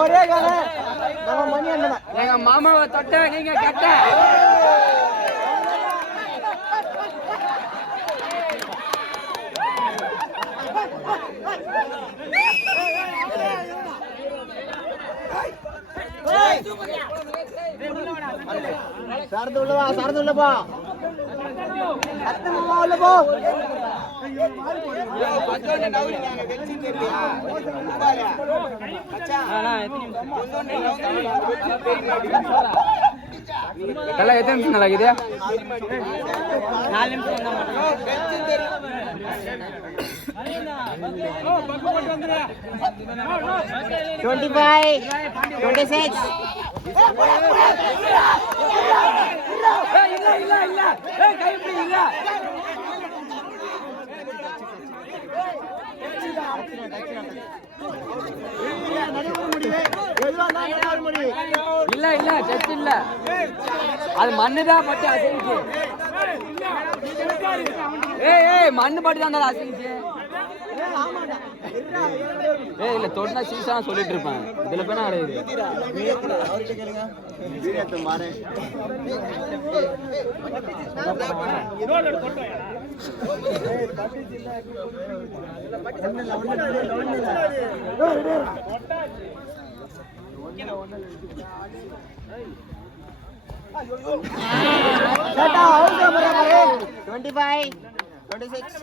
ஒரே கால நம்ம மணி எங்க மாமாவை தொட்ட நீங்க கெட்ட சரது உள்ளவா சரது உள்ள போ உள்ள போ எத்தனை நிமிஷம் டுவெண்ட்டி ஃபைவ் டுவெண்ட்டி சிக்ஸ் இல்ல இல்ல இல்ல இல்ல. டெஸ்ட் இல்ல அது மண்ணுதான் பட்டு அசைச்சு ஏய் ஏய் மண்ணு பட்டு தான் அசைச்சு ஏய் இல்ல தொட்டா சீசா சொல்லிட்டு இருப்பேன் இதுல பேனா கிடையாது டுவெண்ட்டி ஃபைவ் டுவெண்ட்டி சிக்ஸ்